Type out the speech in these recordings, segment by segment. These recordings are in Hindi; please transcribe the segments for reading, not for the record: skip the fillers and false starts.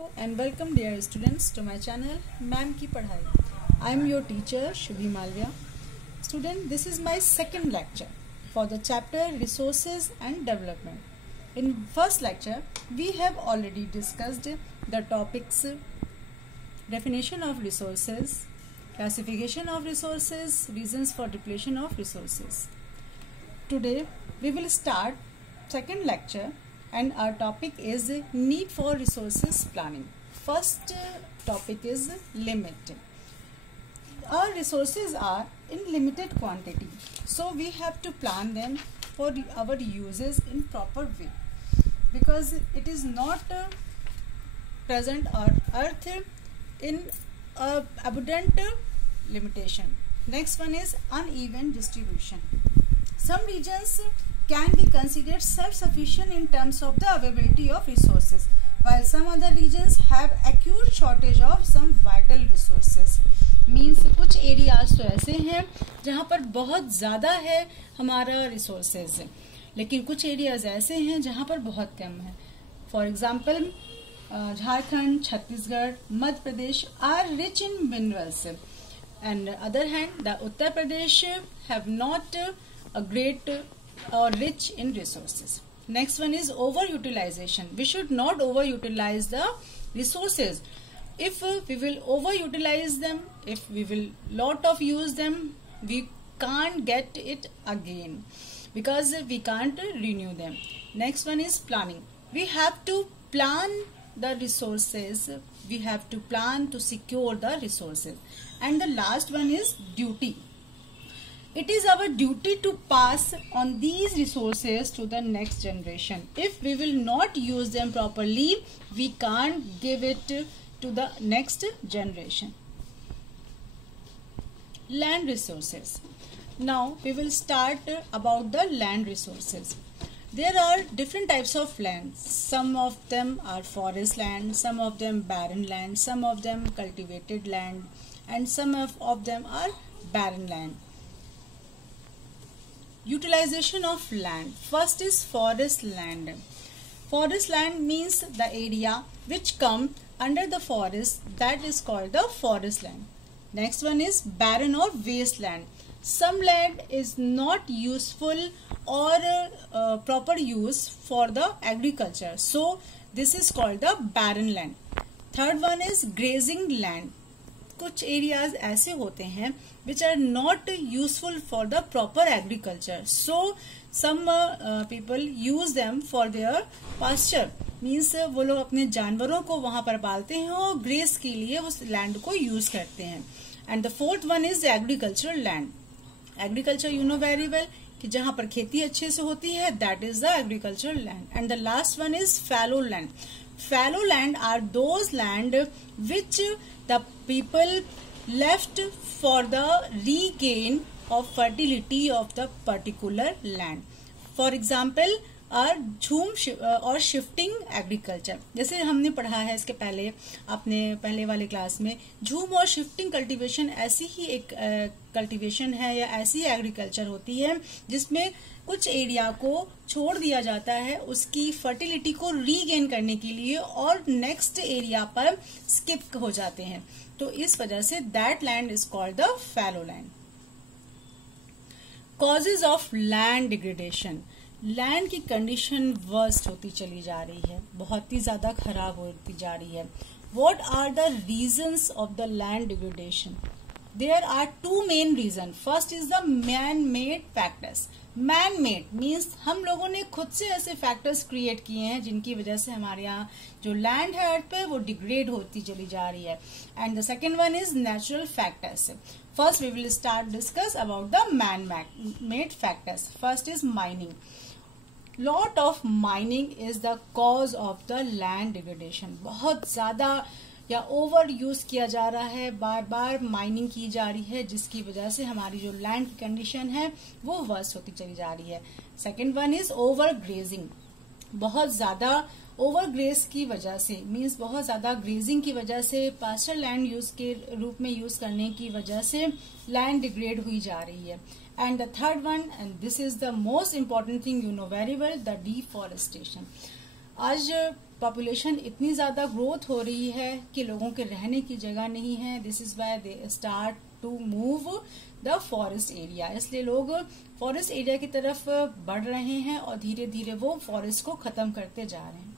Hello and welcome dear students to my channel Ma'am की पढ़ाई. I am your teacher Shubhi Malviya. Student, this is my second lecture for the chapter Resources and Development. In first lecture we have already discussed the topics definition of resources, classification of resources, reasons for depletion of resources. Today we will start second lecture and our topic is need for resources planning. First topic is limit. Our resources are in limited quantity, so we have to plan them for our uses in proper way, because it is not present on earth in abundant limitation. Next one is uneven distribution. Some regions can be considered self-sufficient in terms of the availability of resources, while some other regions have acute shortage of some vital resources. Means कुछ एरियाज तो ऐसे हैं जहाँ पर बहुत ज़्यादा है हमारा रिसोर्सेज, लेकिन कुछ एरियाज ऐसे हैं जहाँ पर बहुत कम है. For example Jharkhand, Chhattisgarh, Madhya Pradesh are rich in minerals, and other hand the Uttar Pradesh have not a great or rich in resources. Next one is overutilization. We should not overutilize the resources. If we will overutilize them, if we will lot of use them, we can't get it again because we can't renew them. Next one is planning. We have to plan the resources. We have to plan to secure the resources. And the last one is duty. It is our duty to pass on these resources to the next generation. If we will not use them properly, we can't give it to the next generation. Land resources. Now we will start about the land resources. There are different types of lands. Some of them are forest land, some of them barren land, some of them cultivated land, and some of them are barren land. Utilization of land. First is forest land. Forest land means the area which comes under the forest, that is called the forest land. Next one is barren or wasteland. Some land is not useful or proper use for the agriculture, so this is called the barren land. Third one is grazing land. कुछ एरियाज ऐसे होते हैं which are not useful for the proper agriculture, so some people use them for their pasture. Means वो लोग अपने जानवरों को वहां पर पालते हैं और ग्रेस के लिए उस लैंड को यूज करते हैं. And the fourth one is agricultural land. Agriculture you know very well कि जहां पर खेती अच्छे से होती है, that is the agricultural land. And the last one is fallow land. Fallow land are those land which the people left for the regain of fertility of the particular land. For example, झूम और शिफ्टिंग एग्रीकल्चर. जैसे हमने पढ़ा है इसके पहले अपने पहले वाले क्लास में, झूम और शिफ्टिंग कल्टीवेशन ऐसी ही एक कल्टीवेशन है या ऐसी एग्रीकल्चर होती है जिसमें कुछ एरिया को छोड़ दिया जाता है उसकी फर्टिलिटी को रीगेन करने के लिए और नेक्स्ट एरिया पर स्किप हो जाते हैं. तो इस वजह say that land is called the fallow land. Causes of land degradation. Land की कंडीशन वर्स्ट होती चली जा रही है, बहुत ही ज्यादा खराब होती जा रही है. What are the reasons of the land degradation? There are two main reason. First is the man made factors. Man made means हम लोगों ने खुद से ऐसे फैक्टर्स क्रिएट किए हैं जिनकी वजह से हमारे यहाँ जो लैंड है अर्थ पे वो डिग्रेड होती चली जा रही है. And the second one is natural factors. First we will start discuss about the man-made factors. First is mining. Lot of mining is the cause of the land degradation. बहुत ज्यादा या ओवर यूज किया जा रहा है, बार बार माइनिंग की जा रही है जिसकी वजह से हमारी जो लैंड की कंडीशन है वो वर्स्ट होती चली जा रही है. Second one is over grazing. बहुत ज्यादा ओवर ग्रेस की वजह से मीन्स बहुत ज्यादा ग्रेजिंग की वजह से पास्चर लैंड यूज के रूप में यूज करने की वजह से लैंड डिग्रेड हुई जा रही है. And the third one, and this is the most important thing you know very well, the deforestation. आज पॉपुलेशन इतनी ज्यादा ग्रोथ हो रही है कि लोगों के रहने की जगह नहीं है. This is why they start to move the forest area. इसलिए लोग फॉरेस्ट एरिया की तरफ बढ़ रहे हैं और धीरे धीरे वो फॉरेस्ट को खत्म करते जा रहे हैं.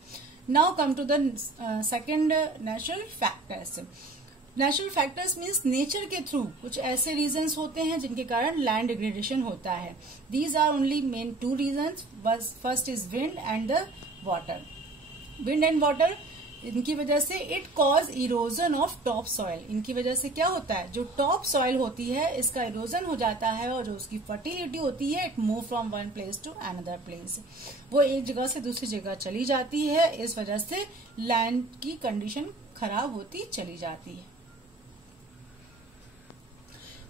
Now come to the second natural factors. Natural factors means nature के थ्रू कुछ ऐसे रीजंस होते हैं जिनके कारण लैंड डिग्रेडेशन होता है. These are only main two reasons. First is wind and the water. Wind and water, इनकी वजह से it cause erosion of top soil. इनकी वजह से क्या होता है, जो टॉप सॉइल होती है इसका इरोजन हो जाता है और जो उसकी फर्टिलिटी होती है it move from one place to another place. वो एक जगह से दूसरी जगह चली जाती है. इस वजह से लैंड की कंडीशन खराब होती चली जाती है.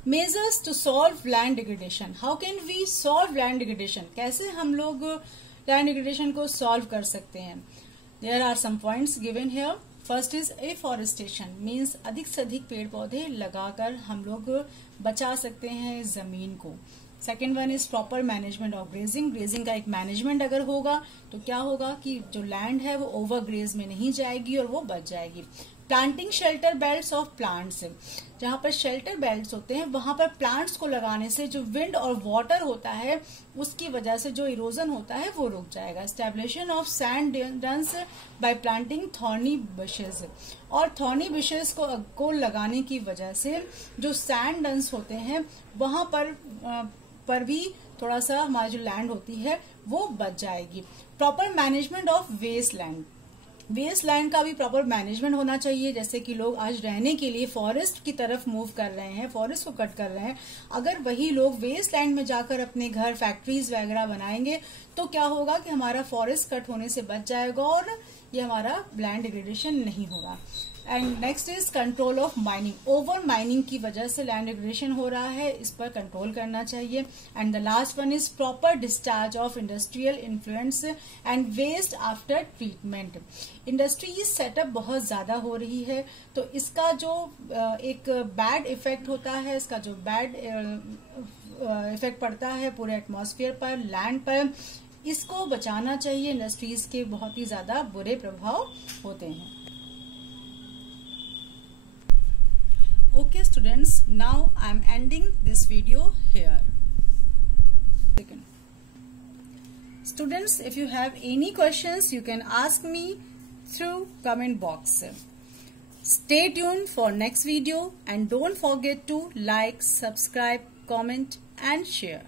Measures to solve land degradation. How can we solve land degradation. कैसे हम लोग लैंड डिग्रेडेशन को सॉल्व कर सकते हैं. There are some points given here. First is afforestation, means अधिक से अधिक पेड़ पौधे लगाकर हम लोग बचा सकते हैं जमीन को. Second one is proper management of grazing. Grazing का एक मैनेजमेंट अगर होगा तो क्या होगा कि जो लैंड है वो ओवर ग्रेज में नहीं जाएगी और वो बच जाएगी. Planting shelter belts of plants. जहां पर शेल्टर बेल्ट्स होते हैं वहां पर प्लांट्स को लगाने से जो विंड और वाटर होता है उसकी वजह से जो इरोजन होता है वो रुक जाएगा. Establishment of sand dunes by planting thorny bushes. और थॉर्नी बुशेस को लगाने की वजह से जो सैंड डन्स होते हैं वहां पर भी थोड़ा सा हमारी जो लैंड होती है वो बच जाएगी. Proper management of waste land. Waste land का भी प्रॉपर मैनेजमेंट होना चाहिए. जैसे कि लोग आज रहने के लिए फॉरेस्ट की तरफ मूव कर रहे हैं, फॉरेस्ट को कट कर रहे हैं. अगर वही लोग वेस्ट लैंड में जाकर अपने घर, फैक्ट्रीज वगैरह बनाएंगे तो क्या होगा कि हमारा फॉरेस्ट कट होने से बच जाएगा और ये हमारा लैंड डिग्रेडेशन नहीं होगा. And next is control of mining. Over mining की वजह से लैंड डिग्रेडेशन हो रहा है, इस पर कंट्रोल करना चाहिए. And the last one is proper discharge of industrial influence and waste after treatment. Industry setup बहुत ज्यादा हो रही है तो इसका जो एक बैड इफेक्ट होता है, इसका जो बैड इफेक्ट पड़ता है पूरे एटमॉस्फेयर पर, लैंड पर, इसको बचाना चाहिए. इंडस्ट्रीज के बहुत ही ज्यादा बुरे प्रभाव होते हैं. Okay students, now I am ending this video here. Students, if you have any questions you can ask me through comment box. Stay tuned for next video and don't forget to like, subscribe, comment and share.